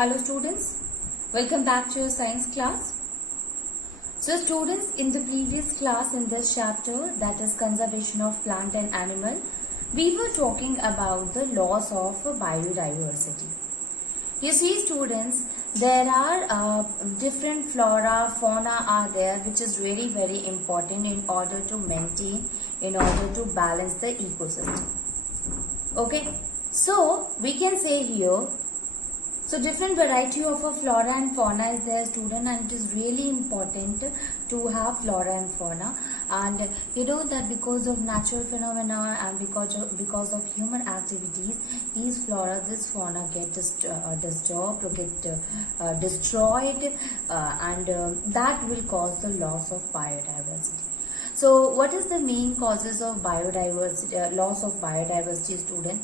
Hello students, welcome back to your science class. So students, in the previous class in this chapter, that is conservation of plant and animal, we were talking about the loss of biodiversity. You see students, there are different flora, fauna are there which is really very important in order to maintain, in order to balance the ecosystem. Okay, so we can say here, so different variety of a flora and fauna is there student, and it is really important to have flora and fauna. And you know that because of natural phenomena and because of human activities, this fauna get disturbed or get destroyed, and that will cause the loss of biodiversity. So what is the main causes of biodiversity, loss of biodiversity student?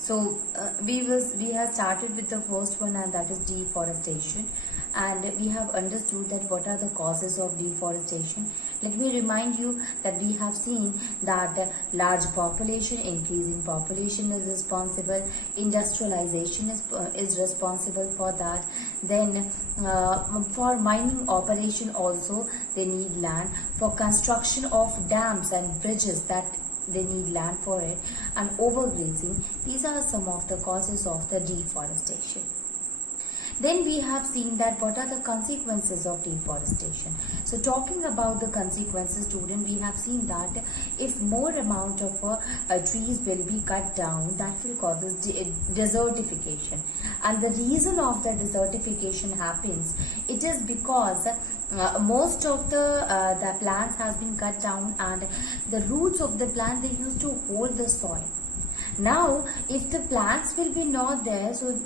So we have started with the first one, and that is deforestation, and we have understood that what are the causes of deforestation. Let me remind you that we have seen that large population, increasing population is responsible, industrialization is responsible for that. Then for mining operation also they need land, for construction of dams and bridges that they need land for it, and overgrazing. These are some of the causes of the deforestation. Then we have seen that what are the consequences of deforestation. So talking about the consequences student, we have seen that if more amount of trees will be cut down, that will causes desertification. And the reason of the desertification happens, it is because most of the plants has been cut down, and the roots of the plant, they used to hold the soil. Now, if the plants will be not there, so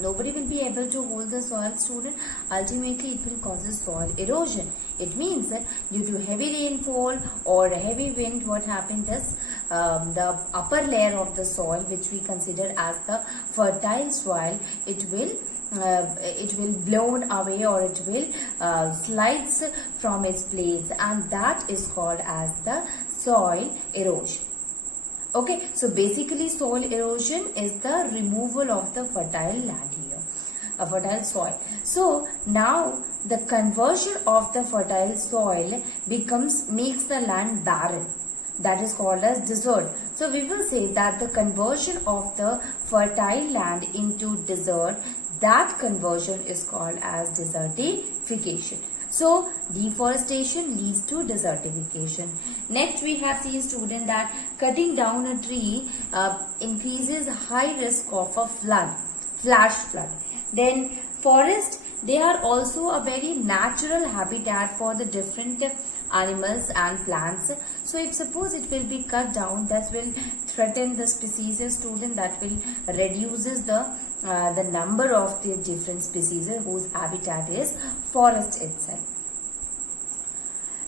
nobody will be able to hold the soil student, ultimately it will cause soil erosion. It means that due to heavy rainfall or heavy wind, what happened is the upper layer of the soil, which we consider as the fertile soil, it will blown away, or it will slides from its place, and that is called as the soil erosion. Okay, so basically soil erosion is the removal of the fertile land here, a fertile soil. So now the conversion of the fertile soil makes the land barren. That is called as desert. So we will say that the conversion of the fertile land into desert, that conversion is called as desertification. So deforestation leads to desertification. Next we have seen student that cutting down a tree increases high risk of a flash flood. Then forest, they are also a very natural habitat for the different animals and plants. So if suppose it will be cut down, that will threaten the species student, that will reduces the number of the different species whose habitat is forest itself.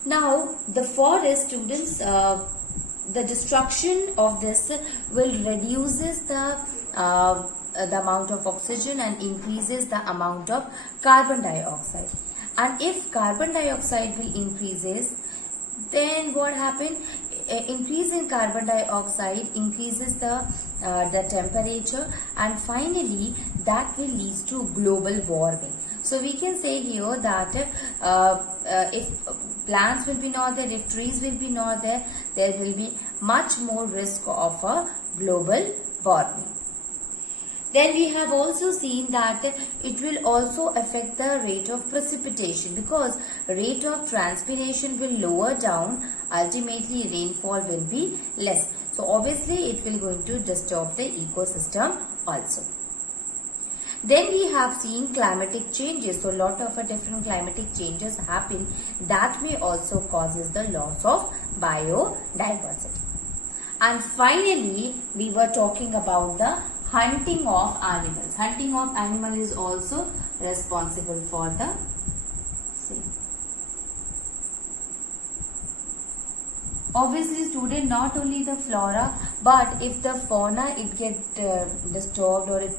Now the forest students, the destruction of this will reduces the amount of oxygen and increases the amount of carbon dioxide. And if carbon dioxide will increases, then what happen? Increase in carbon dioxide increases the temperature, and finally that will lead to global warming. So we can say here that if plants will be not there, if trees will be not there, there will be much more risk of a global warming. Then we have also seen that it will also affect the rate of precipitation, because rate of transpiration will lower down, ultimately rainfall will be less. So obviously it will going to disturb the ecosystem also. Then we have seen climatic changes. So lot of different climatic changes happen, that may also causes the loss of biodiversity. And finally we were talking about the hunting of animals. Hunting of animal is also responsible for the same. Obviously student, not only the flora, but if the fauna it get disturbed, or it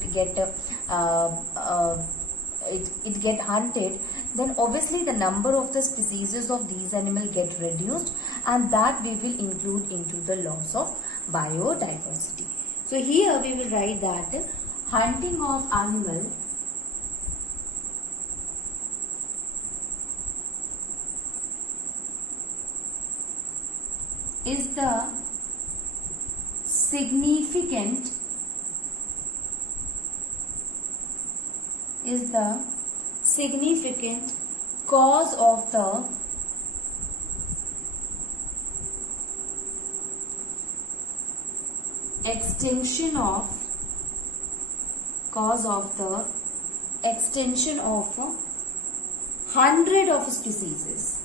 get hunted, then obviously the number of the species of these animals get reduced, and that we will include into the loss of biodiversity. So here we will write that hunting of animal the significant cause of the extinction of 100 of species.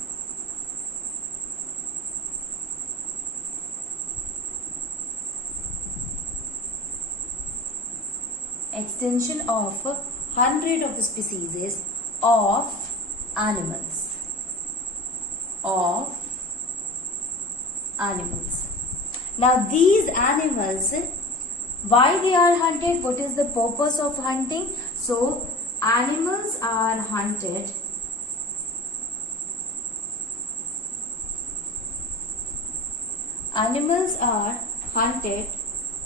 Extinction of 100 of species of animals. Now these animals, why they are hunted? What is the purpose of hunting? So animals are hunted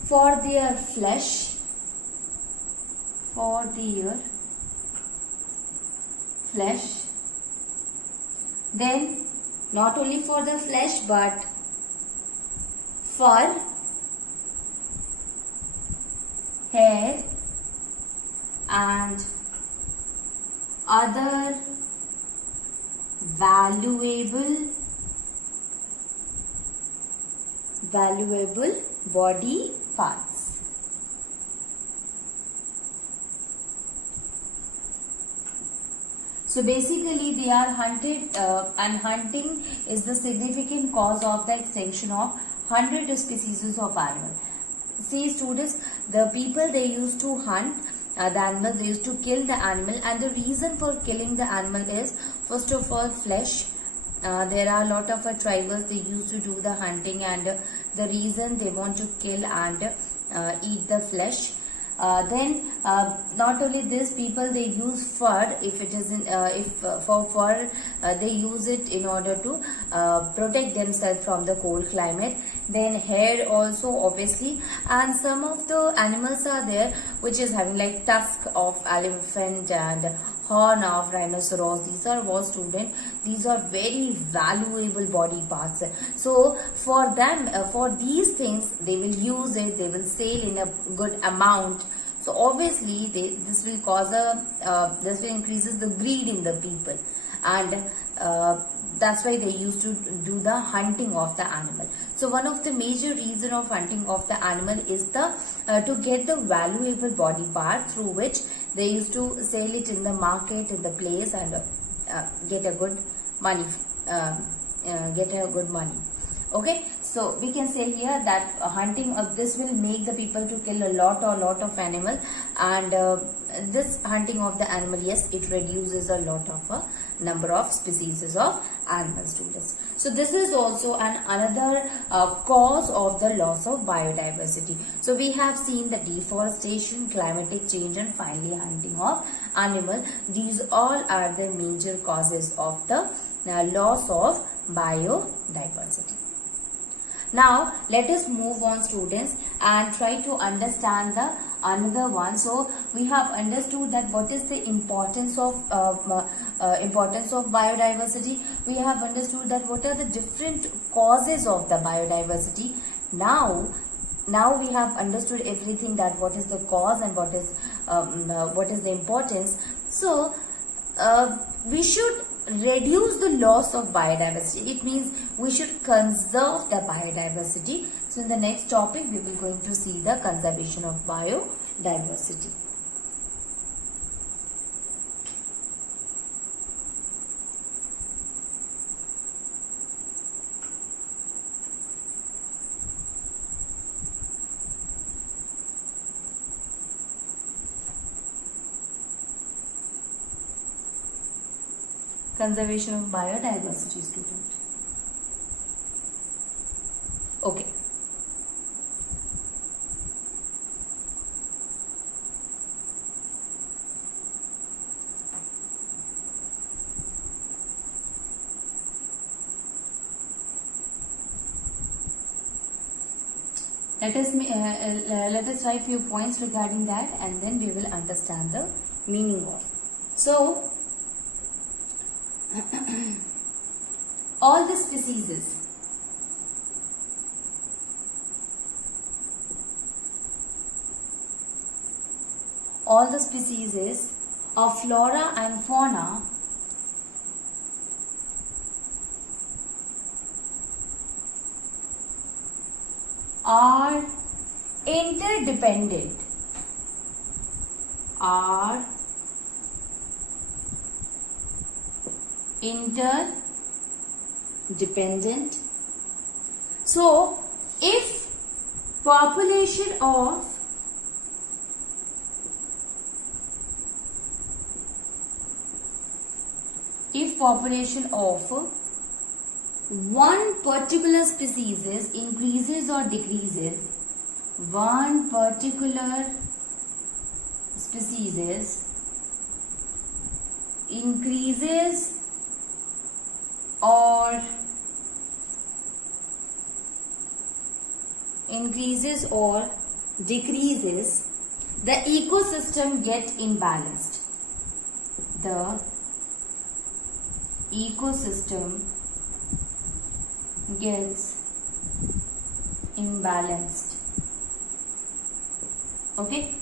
for their flesh, then not only for the flesh but fur, hair and other valuable body parts. So basically they are hunted and hunting is the significant cause of the extinction of 100 species of animal. See students, the people, they used to hunt the animal, they used to kill the animal, and the reason for killing the animal is first of all flesh. There are a lot of tribals, they used to do the hunting, and the reason they want to kill and eat the flesh. Then not only this, people, they use fur. If it is for fur, they use it in order to protect themselves from the cold climate. Then hair also, obviously, and some of the animals are there which is having like tusk of elephant and horn of rhinoceros. These are all student, these are very valuable body parts. So for them, for these things, they will use it, they will sell in a good amount. So obviously this will cause this will increases the greed in the people, and that's why they used to do the hunting of the animal. So one of the major reason of hunting of the animal is the to get the valuable body part, through which they used to sell it in the market, in the place, and get a good money. Okay, so we can say here that hunting this will make the people to kill a lot of animal, and this hunting of the animal, yes, it reduces a lot of number of species of animal students. So this is also another cause of the loss of biodiversity. So we have seen the deforestation, climatic change, and finally hunting of animal. These all are the major causes of the loss of biodiversity. Now let us move on students and try to understand the another one. So we have understood that what is the importance of biodiversity. We have understood that what are the different causes of the biodiversity. Now we have understood everything, that what is the cause and what is the importance. So we should reduce the loss of biodiversity. It means we should conserve the biodiversity. So in the next topic, we will going to see the conservation of biodiversity. Conservation of biodiversity, student. Okay. Let us try few points regarding that, and then we will understand the meaning of. So all the species all the species of flora and fauna are interdependent, are interdependent. So if population of one particular species increases or decreases, one particular species increases or decreases, the ecosystem gets imbalanced. The ecosystem gets imbalanced. Okay.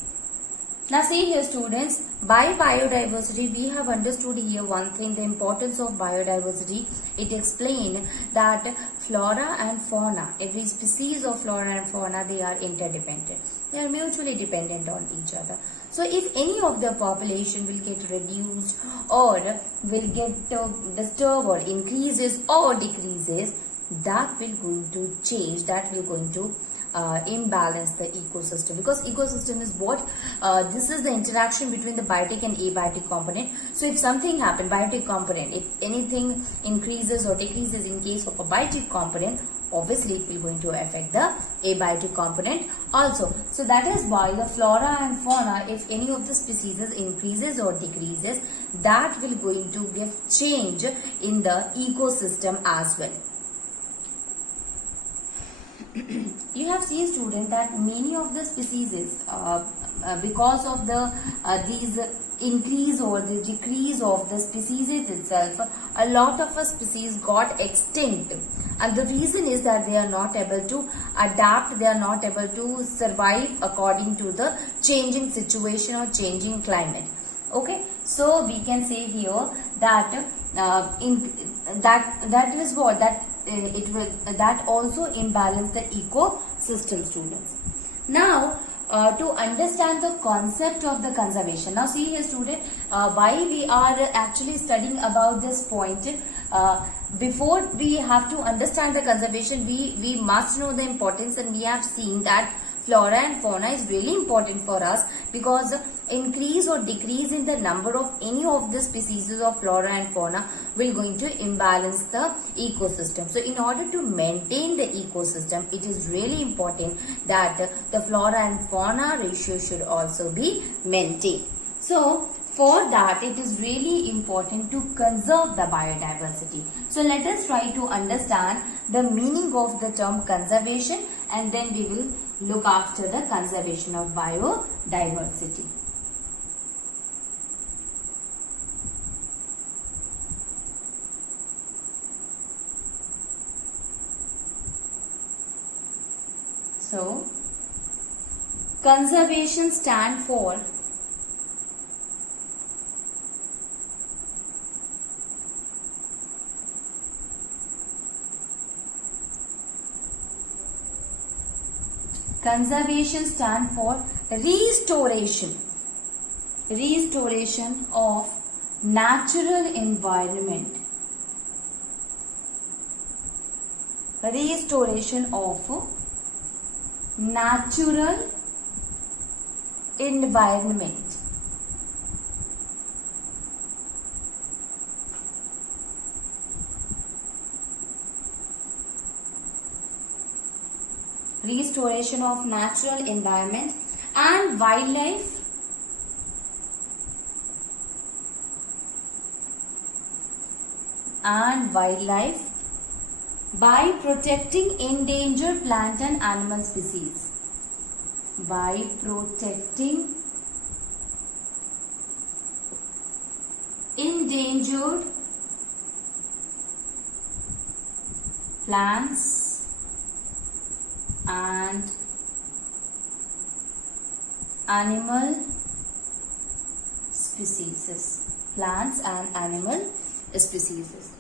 Now see here students, by biodiversity we have understood here one thing, the importance of biodiversity. It explains that flora and fauna, every species of flora and fauna, they are interdependent. They are mutually dependent on each other. So if any of the population will get reduced or will get disturbed or increases or decreases, that will going to change, that will going to imbalance the ecosystem, because ecosystem is what this is the interaction between the biotic and abiotic component. So if something happen, biotic component, if anything increases or decreases in case of a biotic component, obviously it will going to affect the abiotic component also. So that is why the flora and fauna, if any of the species increases or decreases, that will going to give change in the ecosystem as well. You have seen student that many of the species because of the these increase or the decrease of the species itself, a lot of species got extinct, and the reason is that they are not able to adapt, they are not able to survive according to the changing situation or changing climate. Okay, so we can say here that that is what that it will that also imbalance the ecosystem students. Now to understand the concept of the conservation, now see here student, why we are actually studying about this point. Before we have to understand the conservation, we must know the importance, and we have seen that flora and fauna is really important for us, because increase or decrease in the number of any of the species of flora and fauna will going to imbalance the ecosystem. So in order to maintain the ecosystem, it is really important that the flora and fauna ratio should also be maintained. So for that, it is really important to conserve the biodiversity. So let us try to understand the meaning of the term conservation, and then we will look after the conservation of biodiversity. So, conservation stand for restoration of natural environment. Restoration of natural environment. Restoration of natural environment and wildlife by protecting endangered plant and animal species. By protecting endangered plants and animal species. Plants and animal species.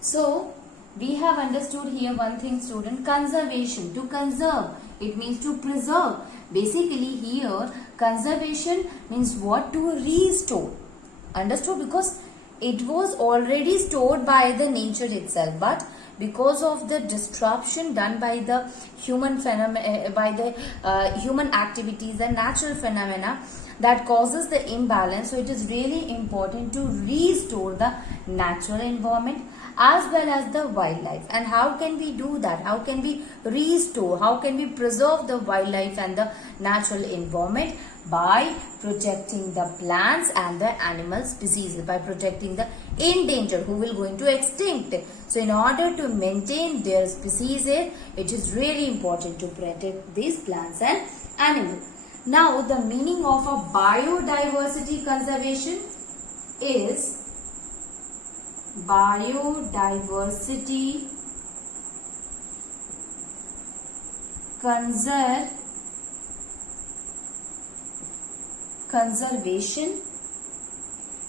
So, we have understood here one thing, student. Conservation. To conserve, it means to preserve. Basically here, conservation means what? To restore. Understood? Because it was already stored by the nature itself, but because of the disruption done by the human human activities and natural phenomena, that causes the imbalance. So it is really important to restore the natural environment as well as the wildlife. And how can we do that? How can we restore? How can we preserve the wildlife and the natural environment? By protecting the plants and the animal species, by protecting the endangered who will going to extinct. So in order to maintain their species, it is really important to protect these plants and animals. Now the meaning of a biodiversity conservation is biodiversity conservation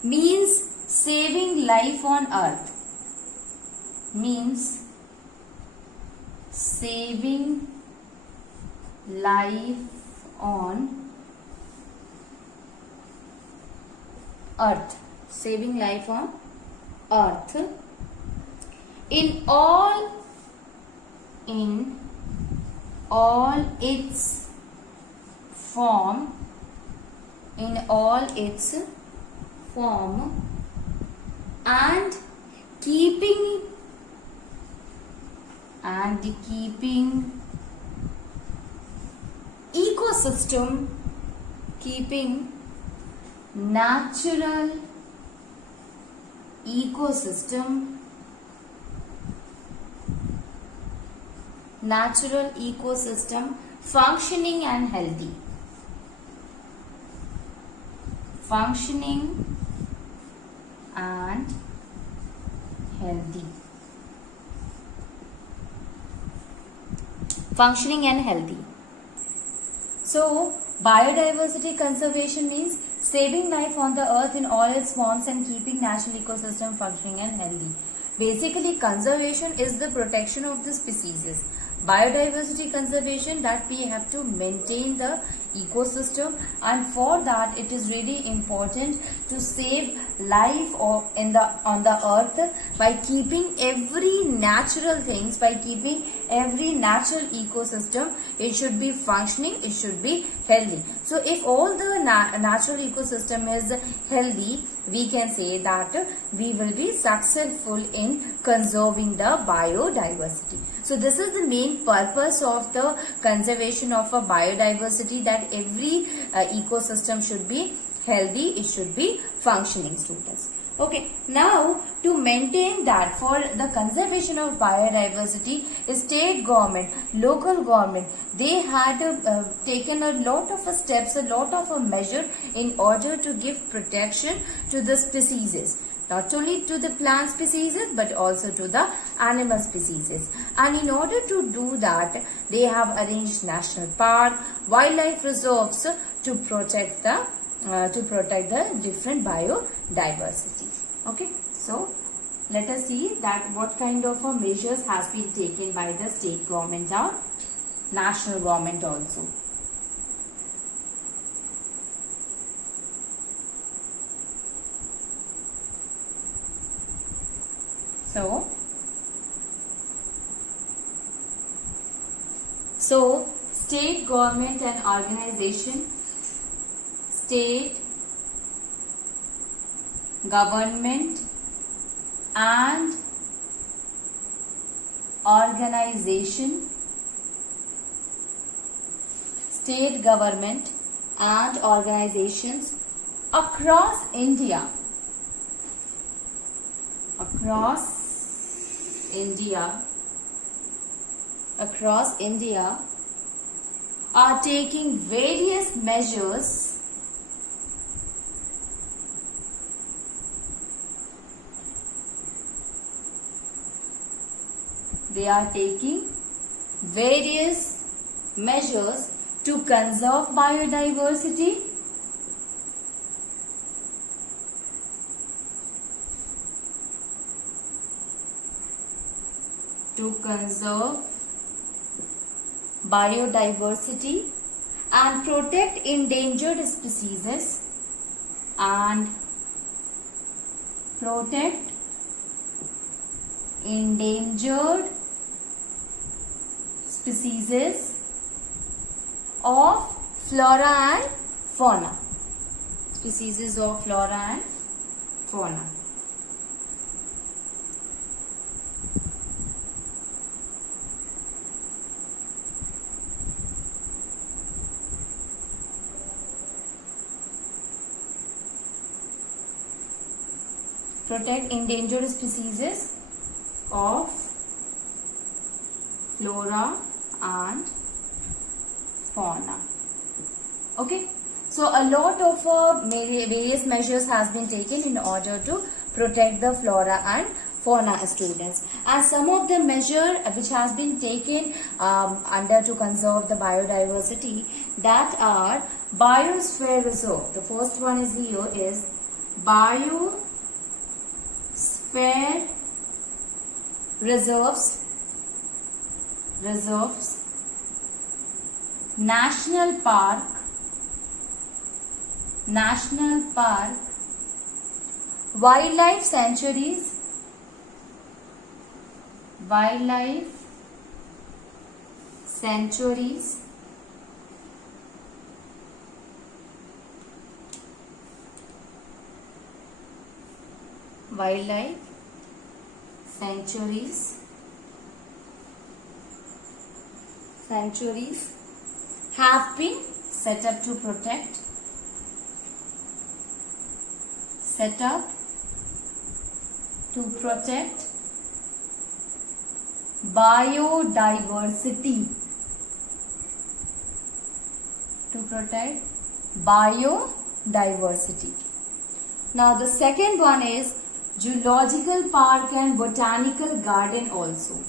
means saving life on earth. Means saving life on earth. Saving life on earth in all its form, and keeping ecosystem, keeping natural ecosystem functioning and healthy. Functioning and healthy. Functioning and healthy. So, biodiversity conservation means saving life on the earth in all its forms and keeping natural ecosystem functioning and healthy. Basically, conservation is the protection of the species. Biodiversity conservation, that we have to maintain the ecosystem, and for that it is really important to save life on the earth by keeping every natural things, by keeping every natural ecosystem. It should be functioning, it should be healthy. So if all the natural ecosystem is healthy, we can say that we will be successful in conserving the biodiversity. So this is the main purpose of the conservation of a biodiversity, that every ecosystem should be healthy, it should be functioning, students. Okay, now to maintain that, for the conservation of biodiversity, state government, local government, they had taken a lot of steps, a lot of measure in order to give protection to the species. Not only to the plant species but also to the animal species. And in order to do that, they have arranged national park, wildlife reserves to protect the different biodiversity. Okay, so let us see that what kind of measures has been taken by the state government or national government also. So state government and organization, state government and organization, state government and organizations across India are taking various measures to conserve biodiversity to conserve biodiversity and protect endangered species and protect endangered species of flora and fauna. Species of flora and fauna. Protect endangered species of flora and fauna. Okay, so a lot of various measures has been taken in order to protect the flora and fauna, students, and some of the measure which has been taken under to conserve the biodiversity, that are biosphere reserve. The first one is here is biosphere reserves, national park, wildlife sanctuaries, sanctuaries have been set up to protect biodiversity, Now the second one is zoological park and botanical garden also.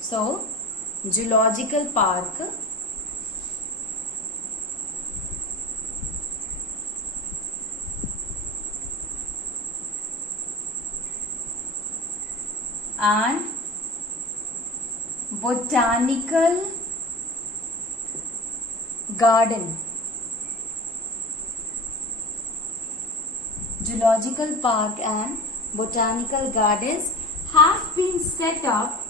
So, zoological park and botanical garden. Zoological park and botanical gardens have been set up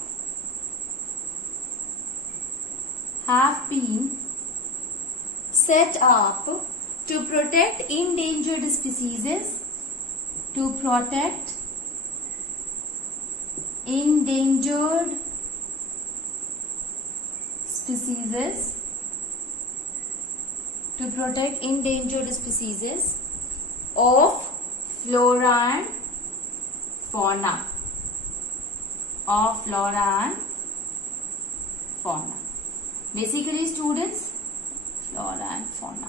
to protect endangered species, to protect endangered species of flora and fauna. Basically, students, flora and fauna.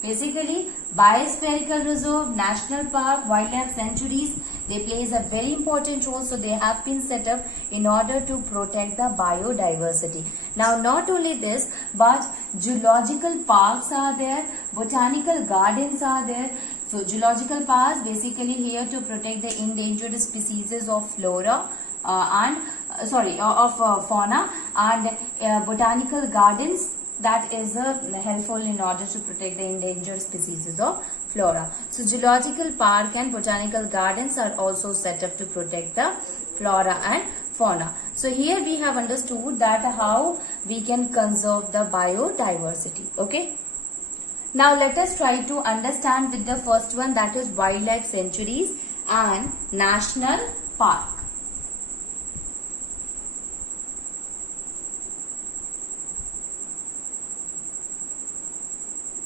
Basically, biospherical reserve, national park, wildlife sanctuaries, they plays a very important role. So, they have been set up in order to protect the biodiversity. Now, not only this, but zoological parks are there, botanical gardens are there. So, zoological parks basically here to protect the endangered species of flora of fauna, and botanical gardens, that is helpful in order to protect the endangered species of flora. So, zoological park and botanical gardens are also set up to protect the flora and fauna. So, here we have understood that how we can conserve the biodiversity. Okay. Now, let us try to understand with the first one, that is wildlife sanctuaries and national park.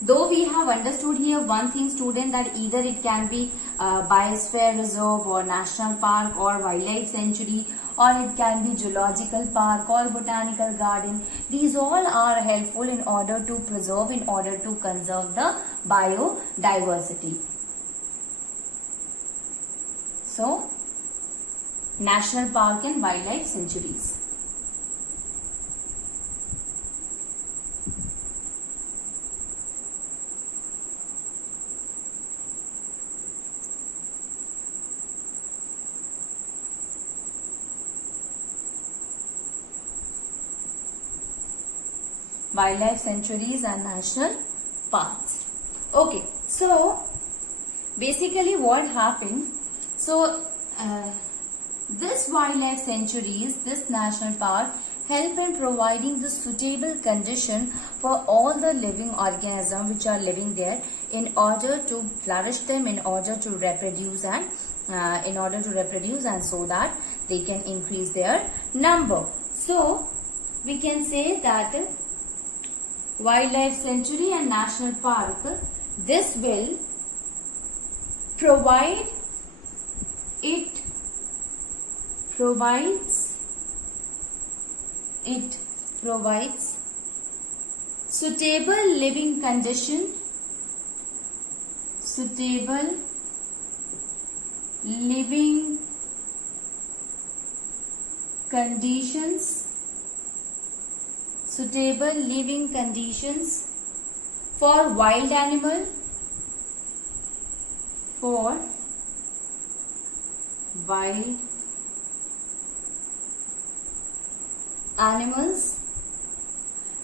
Though we have understood here one thing, student, that either it can be biosphere reserve or national park or wildlife sanctuary, or it can be zoological park or botanical garden. These all are helpful in order to preserve, in order to conserve the biodiversity. So, national park and wildlife sanctuaries. wildlife sanctuaries and national parks. Okay, so basically what happened, so this wildlife sanctuaries, this national park help in providing the suitable condition for all the living organisms which are living there in order to flourish them, in order to reproduce and so that they can increase their number. So we can say that wildlife sanctuary and national park, this will provides suitable living conditions for wild animals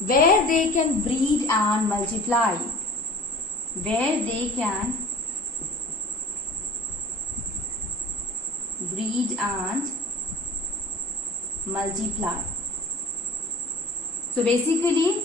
where they can breed and multiply, So basically,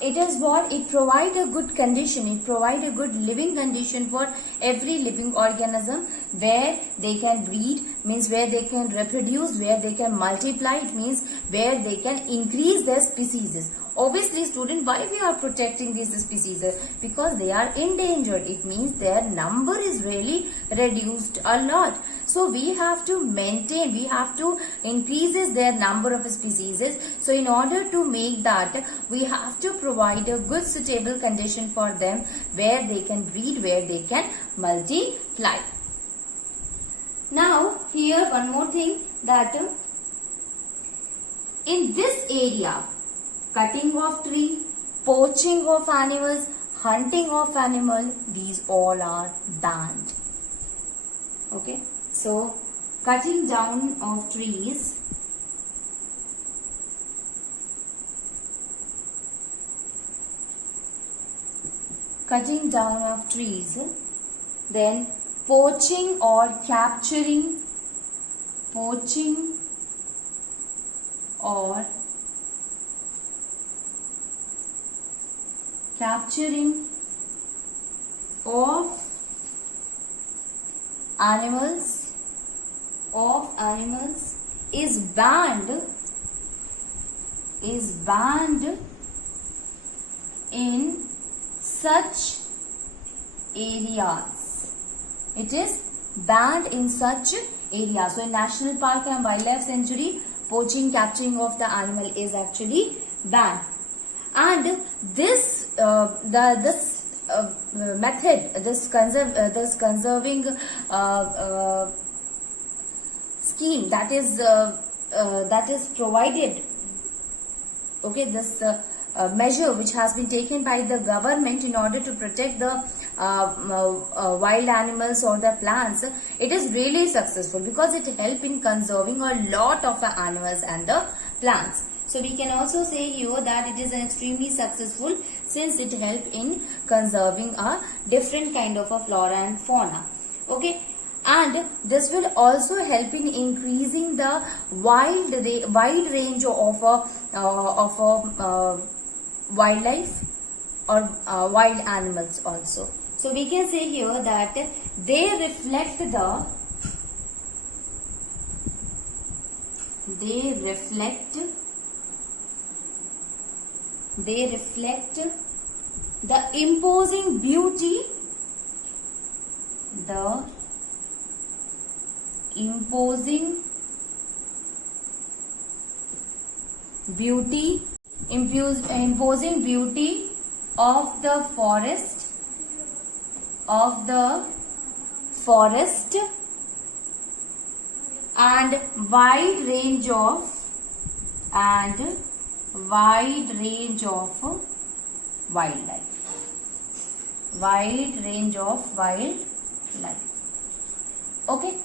it is what it provide a good condition. It provide a good living condition for every living organism where they can breed, means where they can reproduce, where they can multiply. It means where they can increase their species. Obviously, student, why we are protecting these species? Because they are endangered. It means their number is really reduced a lot. So we have to maintain, we have to increase their number of species. So in order to make that, we have to provide a good suitable condition for them where they can breed, where they can multiply. Now here one more thing, that in this area, cutting of tree, poaching of animals, hunting of animal, these all are banned. Okay, so cutting down of trees, then poaching or capturing of animals is banned in such areas. It is banned in such areas. So in national park and wildlife sanctuary, poaching, capturing of the animal is actually banned. And this method, this conserving scheme that is provided, okay, this measure which has been taken by the government in order to protect the wild animals or the plants, it is really successful because it helps in conserving a lot of the animals and the plants. So we can also say here that it is an extremely successful since it helps in conserving a different kind of a flora and fauna. Okay, and this will also help in increasing the wide range of wildlife or wild animals also. So we can say here that they reflect the imposing beauty of the forest and wide range of wildlife. Okay,